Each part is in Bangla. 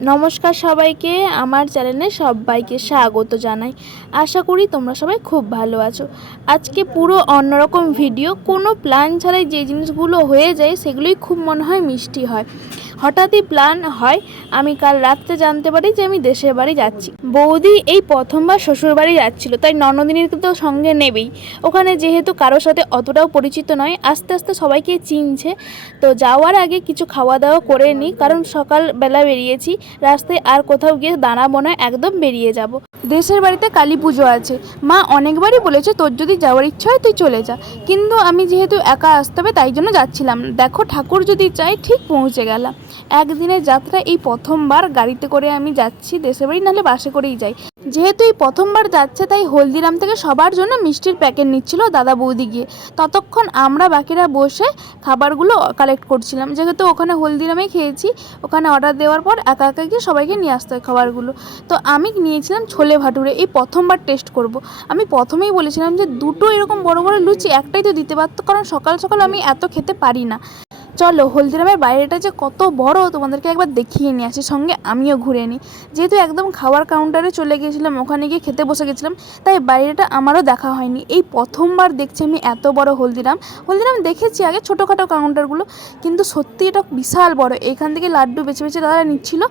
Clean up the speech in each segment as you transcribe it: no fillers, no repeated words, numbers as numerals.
নমস্কার সবাইকে, আমার চ্যানেলে সবাইকে স্বাগত জানাই। আশা করি তোমরা সবাই খুব ভালো আছো। আজকে পুরো অন্যরকম ভিডিও, কোনো প্ল্যান ছাড়াই যে জিনিসগুলো হয়ে যায় সেগুলোই খুব মনে হয় মিষ্টি হয়। হঠাৎই প্ল্যান হয়। আমি কাল রাত্রে জানতে পারি যে আমি দেশের বাড়ি যাচ্ছি। বৌদি এই প্রথমবার শ্বশুর বাড়ি যাচ্ছিলো, তাই ননদিনীর তো সঙ্গে নেবেই। ওখানে যেহেতু কারোর সাথে অতটাও পরিচিত নয়, আস্তে আস্তে সবাইকে চিনছে। তো যাওয়ার আগে কিছু খাওয়া দাওয়া করে নিই, কারণ সকালবেলা বেরিয়েছি, রাস্তায় আর কোথাও গিয়ে দাঁড়াবো না, একদম বেরিয়ে যাব। দেশের বাড়িতে কালী পুজো আছে। মা অনেকবারই বলেছে তোর যদি যাওয়ার ইচ্ছা হয় তুই চলে যা, কিন্তু আমি যেহেতু একা আসতে হবে তাই জন্য যাচ্ছিলাম। দেখো, ঠাকুর যদি চাই ঠিক পৌঁছে গেলাম। একদিনের যাত্রা, এই প্রথমবার গাড়িতে করে আমি যাচ্ছি দেশের বাড়ি, নাহলে বাসে করেই যাই। যেহেতু এই প্রথমবার যাচ্ছে তাই হলদিরাম থেকে সবার জন্য মিষ্টির প্যাকেট নিচ্ছিল দাদা বৌদি গিয়ে। ততক্ষণ আমরা বাকিরা বসে খাবারগুলো কালেক্ট করছিলাম, যেহেতু ওখানে হলদিরামে খেয়েছি। ওখানে অর্ডার দেওয়ার পর একা একা গিয়ে সবাইকে নিয়ে আসতে হয় খাবারগুলো। তো আমি নিয়েছিলাম ছোলে ভাটুরে, এই প্রথমবার টেস্ট করব। আমি প্রথমেই বলেছিলাম যে দুটো এরকম বড় বড় লুচি একটাই তো দিতে পারতো, কারণ সকাল সকাল আমি এত খেতে পারি না। চলো, হলদিরামের বাইরেটা যে কত বড় তোমাদেরকে একবার দেখিয়ে নিয়ে আসি, সঙ্গে আমিও ঘুরে নিই। যেহেতু একদম খাওয়ার কাউন্টারে চলে গিয়েছিলাম, ওখানে গিয়ে খেতে বসে গেছিলাম, তাই বাইরেটা আমারও দেখা হয়নি। এই প্রথমবার দেখছি আমি এত বড় হলদিরাম। হলদিরাম দেখেছি আগে ছোটোখাটো কাউন্টারগুলো, কিন্তু সত্যি এটা বিশাল বড়। এখান থেকে লাড্ডু বেছে বেছে তারা নিচ্ছিল,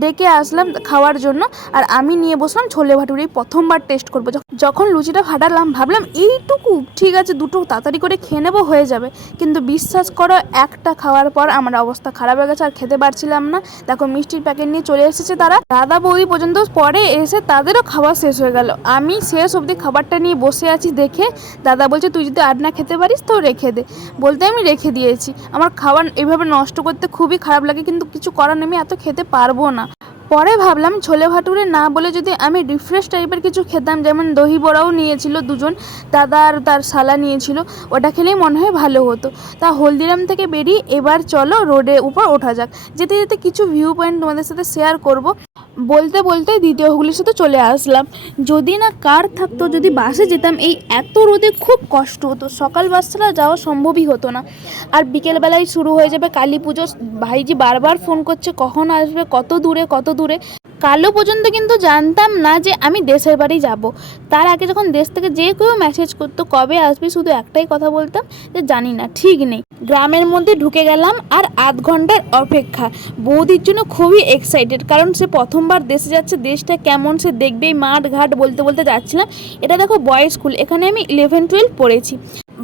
ডেকে আসলাম খাওয়ার জন্য, আর আমি নিয়ে বসলাম ছোলে ভাটুরে। এই প্রথমবার টেস্ট করবো। যখন লুচিটা ফাটালাম ভাবলাম এইটুকু ঠিক আছে, দুটো তাড়াতাড়ি করে খেয়ে নেবো, হয়ে যাবে। কিন্তু বিশ্বাস করো, একটা খাওয়ার পর আমার অবস্থা খারাপ হয়ে গেছে, আর খেতে পারছিলাম না। দেখো, মিষ্টির প্যাকেট নিয়ে চলে এসেছে তারা। দাদা বৌদি পর্যন্ত পরে এসে তাদেরও খাবার শেষ হয়ে গেল। আমি শেষ অবধি খাবারটা নিয়ে বসে আছি দেখে দাদা বলছে তুই যদি আর না খেতে পারিস তো রেখে দে। বলতে আমি রেখে দিয়েছি। আমার খাবার এইভাবে নষ্ট করতে খুবই খারাপ লাগে, কিন্তু কিছু করার নেই, আমি এত খেতে পারবো না। পরে ভাবলাম ছোলে ভাটুরে না বলে যদি আমি রিফ্রেশ টাইপের কিছু খেতাম, যেমন দহি বড়াও নিয়েছিল দুজন, দাদা আর তার শালা নিয়েছিল, ওটা খেলেই মনে হয় ভালো হতো। তা হলদিরাম থেকে বেরিয়ে এবার চলো রোডের উপর ওঠা যাক। যেতে যেতে কিছু ভিউ পয়েন্ট তোমাদের সাথে শেয়ার করব। বলতে বলতে দ্বিতীয় হুগলির সাথে চলে আসলাম। যদি না কার থাকতো, যদি বাসে যেতাম, এই এত রোদে খুব কষ্ট হতো। সকাল বাস ছাড়া যাওয়া সম্ভবই হতো না। আর বিকেলবেলায় শুরু হয়ে যাবে কালী পুজো। ভাইজি বারবার ফোন করছে কখন আসবে, কত দূরে কত দূরে। কালও পর্যন্ত কিন্তু জানতাম না যে আমি দেশের বাড়ি যাব। তার আগে যখন দেশ থেকে যে কেউ মেসেজ করতো কবে আসবি, শুধু একটাই কথা বলতাম যে জানি না, ঠিক নেই। গ্রামের মধ্যে ঢুকে গেলাম, আর আধ ঘন্টার অপেক্ষা। বৌদির জন্য খুবই এক্সাইটেড, কারণ সে প্রথমবার দেশে যাচ্ছে, দেশটা কেমন সে দেখবে। মাঠ ঘাট বলতে বলতে যাচ্ছিলাম। এটা দেখো বয়েজ স্কুল, এখানে আমি 11-12 পড়েছি।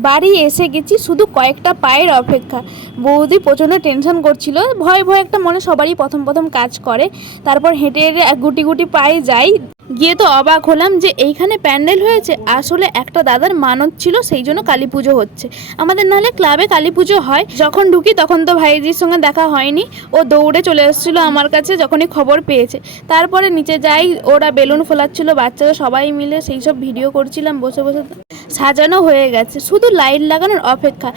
বাড়ি এসে গেছি, শুধু কয়েকটা পায়ের অপেক্ষা। বৌদি প্রচণ্ড টেনশন করছিল, ভয় ভয় একটা মনে সবারই প্রথম প্রথম কাজ করে। তারপর হেঁটে হেঁটে গুটি গুটি পায়ে যাই। গিয়ে তো অবাক হলাম যে এইখানে প্যান্ডেল হয়েছে। আসলে একটা দাদার মানত ছিল, সেই জন্য কালী পুজো হচ্ছে। আমাদের নাহলে ক্লাবে কালী পুজো হয়। যখন ঢুকি তখন তো ভাইজির সঙ্গে দেখা হয়নি, ও দৌড়ে চলে এসেছিলো আমার কাছে যখনই খবর পেয়েছে। তারপরে নিচে যাই, ওরা বেলুন ফোলাচ্ছিল, বাচ্চারা সবাই মিলে সেই সব ভিডিও করছিলাম বসে বসে। সাজানো হয়ে গেছে, শুধু লাইট লাগানোর অপেক্ষা।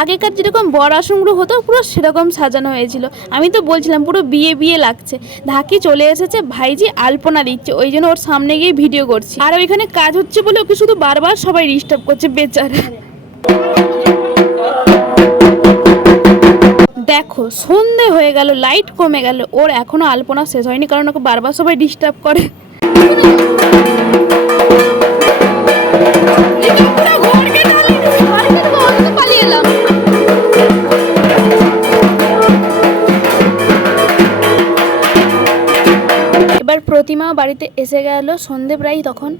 আগেকার যেরকম বড় আসনগুলো হতো পুরো সেরকম সাজানো হয়েছিল। আমি তো বলছিলাম পুরো বিয়ে বিয়ে লাগছে। ঢাকি চলে এসেছে, ভাইজি আলপনা দিচ্ছে, ওই জন্য ওর সামনে গিয়ে ভিডিও করছি। আর ওইখানে কাজ হচ্ছে বলে ওকে শুধু বারবার সবাই ডিস্টার্ব করছে, বেচারা। দেখো, সন্ধে হয়ে গেল, লাইট কমে গেল, ওর এখনো আলপনা শেষ হয়নি, কারণ ওকে বারবার সবাই ডিস্টার্ব করে। এবার প্রতিমা বাড়িতে এসে গেল, সন্ধে প্রায় তখন।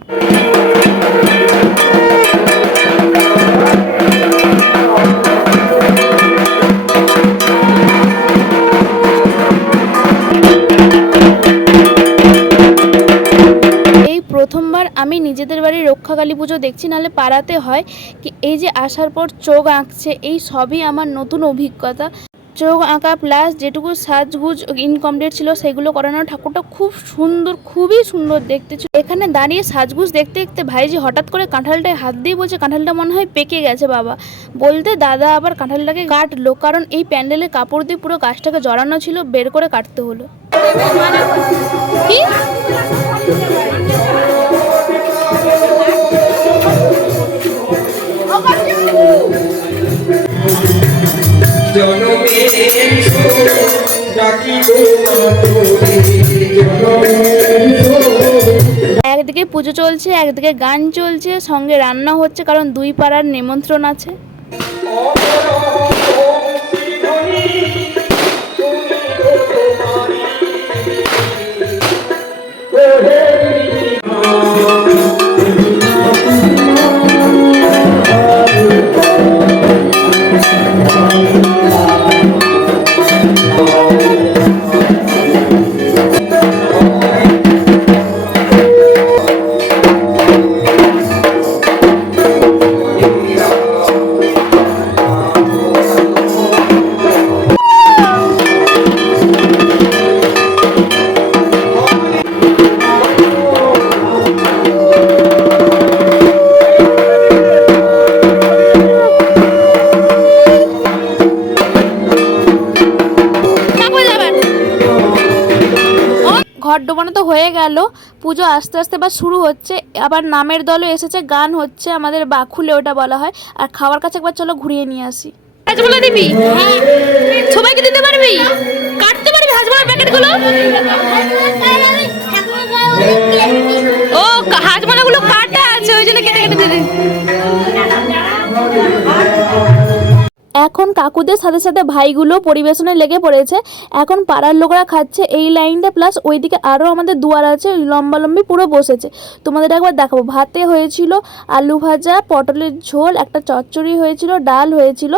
প্রথমবার আমি নিজেদের বাড়ির রক্ষাকালী পুজো দেখছি, নাহলে পাড়াতে হয় কি। এই যে আসার পর চোখ আঁকছে, এই সবই আমার নতুন অভিজ্ঞতা। চোখ আঁকা প্লাস যেটুকু সাজগুজ ইনকমপ্লিট ছিল সেগুলো করানো। ঠাকুরটা খুব সুন্দর, খুবই সুন্দর দেখতে ছিল। এখানে দাঁড়িয়ে সাজগুজ দেখতে দেখতে ভাইজি হঠাৎ করে কাঁঠালটায় হাত দিয়ে বলছে কাঁঠালটা মনে হয় পেকে গেছে বাবা। বলতে দাদা আবার কাঁঠালটাকে কাটলো, কারণ এই প্যান্ডেলে কাপড় দিয়ে পুরো গাছটাকে জড়ানো ছিল, বের করে কাটতে হলো। কি জনমের ডাকি গো পুজো চলছে, একদিকে গান চলছে, সঙ্গে রান্না হচ্ছে, কারণ 2 পাড়ার নিমন্ত্রণ আছে। ঘর ডোবানো তো হয়ে গেল, পুজো আস্তে আস্তে বা শুরু হচ্ছে। আবার নামের দলও এসেছে, গান হচ্ছে, আমাদের বাখুলে ওটা বলা হয়। আর খাওয়ার কাছে একবার চলো ঘুরিয়ে নিয়ে আসি। হাজমোলা দিবি? সবাইকে দিতে পারবি? কাটতে পারবি হাজমোলার প্যাকেটগুলো? ও হাজমোলাগুলো কাটা আছে, ওই জন্য কেটে কেটে দিবি। এখন কাকুদের সাথে সাথে ভাইগুলো পরিবেশনে লেগে পড়েছে। এখন পাড়ার লোকরা খাচ্ছে এই লাইনটা, প্লাস ওইদিকে আরও আমাদের দুয়ার আছে, লম্বালম্বি পুরো বসেছে। তোমাদের একবার দেখাবো। ভাতে হয়েছিল আলু ভাজা, পটলের ঝোল, একটা চচ্চড়ি হয়েছিল, ডাল হয়েছিল।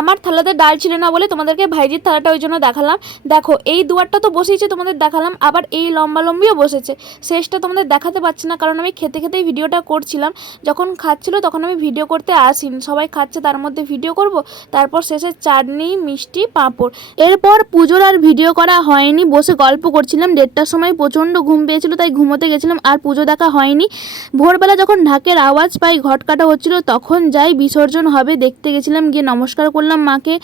আমার থালাতে ডাল ছিল না বলে তোমাদেরকে ভাইজির থালাটা ওই জন্য দেখালাম। দেখো এই দুয়ারটা তো বসেইছে, তোমাদের দেখালাম, আবার এই লম্বালম্বিও বসেছে। শেষটা তোমাদের দেখাতে পারছি না, কারণ আমি খেতে খেতেই ভিডিওটা করছিলাম। যখন খাচ্ছিল তখন আমি ভিডিও করতে আসিনি, সবাই খাচ্ছে তার মধ্যে ভিডিও করব। তারপর শেষে চাটনি, মিষ্টি, পাঁপড়। এরপর পুজোর আর ভিডিও করা হয়নি, বসে গল্প করছিলাম। 1:30টার সময় প্রচণ্ড ঘুম পেয়েছিল, তাই ঘুমোতে গেছিলাম, আর পুজো দেখা হয়নি। ভোরবেলা যখন ঢাকের আওয়াজ পাই, ঘট কাটা হচ্ছিল, তখন যাই বিসর্জন হবে দেখতে গেছিলাম, গিয়ে নমস্কার করলাম মাকে।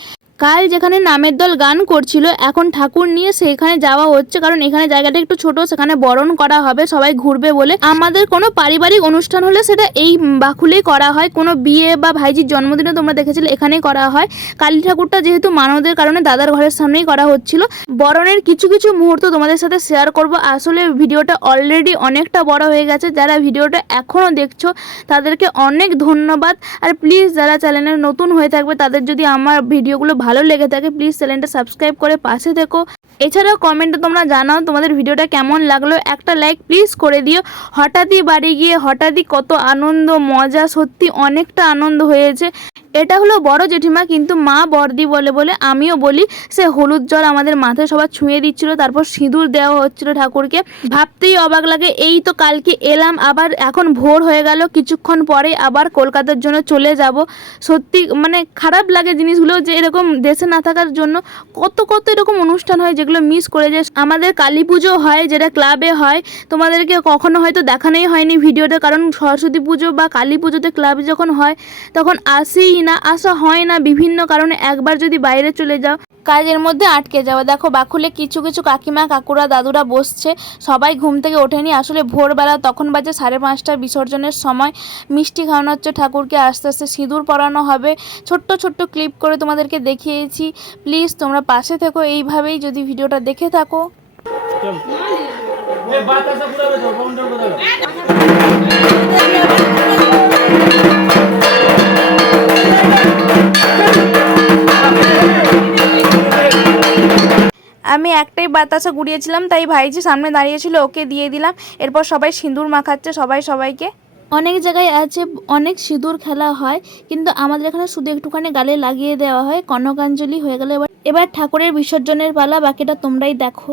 কাল যেখানে নামের দল গান করছিল, এখন ঠাকুর নিয়ে সেখানে যাওয়া হচ্ছে, কারণ এখানে জায়গাটা একটু ছোট, সেখানে বরণ করা হবে, সবাই ঘুরবে বলে। আমাদের কোনো পারিবারিক অনুষ্ঠান হলে সেটা এই বাখুলেই করা হয়। কোনো বিয়ে বা ভাইজির জন্মদিনও তোমরা দেখেছিলে এখানেই করা হয়। কালী ঠাকুরটা যেহেতু মানবদের কারণে দাদার ঘরের সামনেই করা হচ্ছিল। বরণের কিছু কিছু মুহূর্ত তোমাদের সাথে শেয়ার করব। আসলে ভিডিওটা অলরেডি অনেকটা বড় হয়ে গেছে, যারা ভিডিওটা এখনও দেখছো তাদেরকে অনেক ধন্যবাদ। আর প্লিজ যারা চ্যানেলে নতুন হয়ে থাকবে, তাদের যদি আমার ভিডিওগুলো ভালো লেগে থাকে, প্লিজ চ্যানেলটা সাবস্ক্রাইব করে পাশে থেকো। এছাড়াও কমেন্টে তোমরা জানাও তোমাদের ভিডিওটা কেমন লাগলো, একটা লাইক প্লিজ করে দিও। হঠাৎই বাড়ি গিয়ে হঠাৎই কত আনন্দ মজা, সত্যি অনেকটা আনন্দ হয়েছে। এটা হলো বড় জেঠিমা, কিন্তু মা বর্দি বলে বলে আমিও বলি। সে হলুদ জল আমাদের মাথায় সবার ছুঁয়ে দিচ্ছিল, তারপর সিঁদুর দেওয়া হচ্ছিল ঠাকুরকে। ভাবতেই অবাক লাগে, এই তো কালকে এলাম, আবার এখন ভোর হয়ে গেল, কিছুক্ষণ পরে আবার কলকাতার জন্য চলে যাব। সত্যি মানে খারাপ লাগে জিনিসগুলো, যে এরকম দেশে না থাকার জন্য কত কত এরকম অনুষ্ঠান হয় যেগুলো মিস করে যায়। আমাদের কালী পুজো হয়, যেটা ক্লাবে হয়, তোমাদেরকে কখনো হয়তো দেখানোই হয়নি ভিডিওটা, কারণ সরস্বতী পুজো বা কালী পুজোতে ক্লাবে যখন হয় তখন আসা হয় না বিভিন্ন কারণে। একবার যদি বাইরে চলে যাও, কাজের মধ্যে আটকে যাওয়া। দেখো বাখুলে কিছু কিছু কাকিমা, কাকুরা, দাদুরা বসছে, সবাই ঘুম থেকে ওঠেনি। আসলে ভোরবেলা, তখন বাজে 5:30, বিসর্জনের সময়। মিষ্টি খাওয়ানো হচ্ছে ঠাকুরকে, আস্তে আস্তে সিঁদুর পরানো হবে। ছোট্ট ছোট্ট ক্লিপ করে তোমাদেরকে দেখিয়েছি। প্লিজ তোমরা পাশে থেকো এইভাবেই, যদি ভিডিওটা দেখে থাকো। আমি একটাই বাতাসা গুড়িয়েছিলাম, তাই ভাইজি সামনে দাঁড়িয়েছিল, ওকে দিয়ে দিলাম। এরপর সবাই সিঁদুর মাখাচ্ছে, সবাই সবাইকে। অনেক জায়গায় আছে অনেক সিঁদুর খেলা হয়, কিন্তু আমাদের এখানে শুধু একটুখানি গালে লাগিয়ে দেওয়া হয়। কনকাঞ্জলি হয়ে গেল। এবার ঠাকুরের বিসর্জনের পালা, বাকিটা তোমরাই দেখো।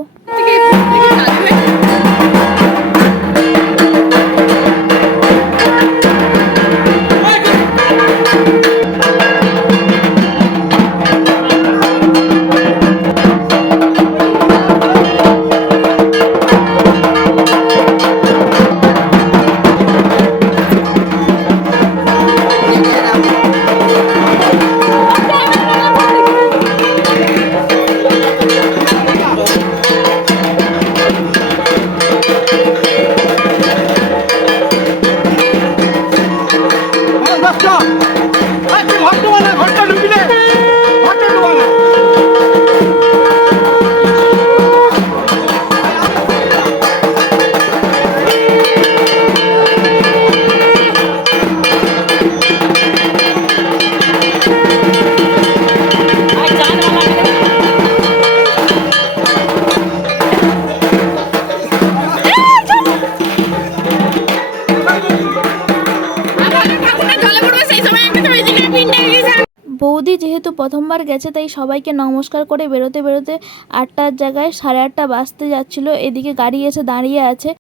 যেহেতু প্রথমবার গেছে তাই সবাইকে নমস্কার করে বেরোতে বেরোতে 8টার জায়গায় 8:30 বাজতে যাচ্ছিলো। এদিকে গাড়ি এসে দাঁড়িয়ে আছে,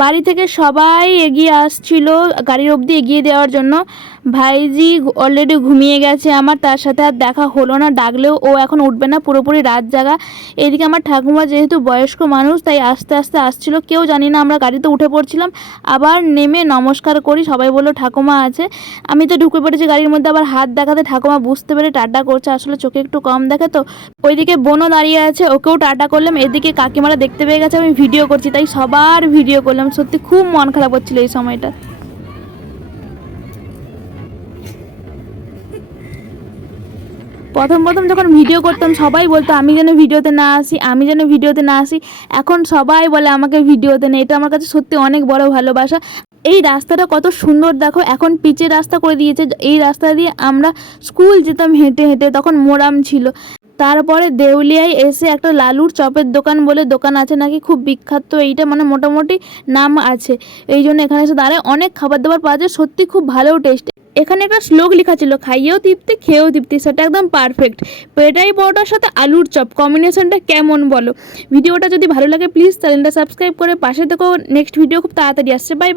বাড়ি থেকে সবাই এগিয়ে আসছিল গাড়ির অবধি এগিয়ে দেওয়ার জন্য। ভাইজি অলরেডি ঘুমিয়ে গেছে আমার, তার সাথে আর দেখা হলো না, ডাকলেও ও এখন উঠবে না, পুরোপুরি রাত জাগা। এদিকে আমার ঠাকুমা যেহেতু বয়স্ক মানুষ তাই আস্তে আস্তে আসছিল, কেউ জানি না, আমরা গাড়িতে উঠে পড়ছিলাম, আবার নেমে নমস্কার করি, সবাই বললো ঠাকুমা আছে। আমি তো ঢুকে পড়েছি গাড়ির মধ্যে, আবার হাত দেখাতে ঠাকুমা বুঝতে পেরে টাটা করছে, আসলে চোখে একটু কম দেখে তো। ওইদিকে বোনও দাঁড়িয়ে আছে, ওকেও টাটা করলাম। এদিকে কাকিমারা দেখতে পেয়ে গেছে আমি ভিডিও করছি, তাই সবার ভিডিও করলাম। সত্যি খুব মন খারাপ হচ্ছিল এই সময়টা। প্রথম যখন ভিডিও করতাম সবাই বলতো আমি যেন ভিডিওতে না আসি, আমি যেন ভিডিওতে না আসি। এখন সবাই বলে আমাকে ভিডিওতে নেই, এটা আমার কাছে সত্যি অনেক বড় ভালোবাসা। এই রাস্তাটা কত সুন্দর দেখো, এখন পিচের রাস্তা করে দিয়েছে। এই রাস্তা দিয়ে আমরা স্কুল যেতাম হেঁটে হেঁটে, তখন মোরাম ছিল। তারপরে দেউলিয়ায় এসে একটা লালুর চপের দোকান বলে দোকান আছে নাকি, খুব বিখ্যাত এইটা, মানে মোটামুটি নাম আছে। এই জন্য এখানে এসে দাঁড়ায়, অনেক খাবার দাবার পাওয়া যায়, সত্যি খুব ভালো টেস্ট। এখানে একটা শ্লোক লেখা ছিল, খাইয়েও তৃপ্তি খেয়েও তৃপ্তি, সেটা একদম পারফেক্ট। পেটাই পরোটার সাথে আলুর চপ কম্বিনেশনটা কেমন বলো? ভিডিওটা যদি ভালো লাগে প্লিজ চ্যানেলটা সাবস্ক্রাইব করে পাশে থেকো, নেক্সট ভিডিও খুব তাড়াতাড়ি আসছে। Bye bye.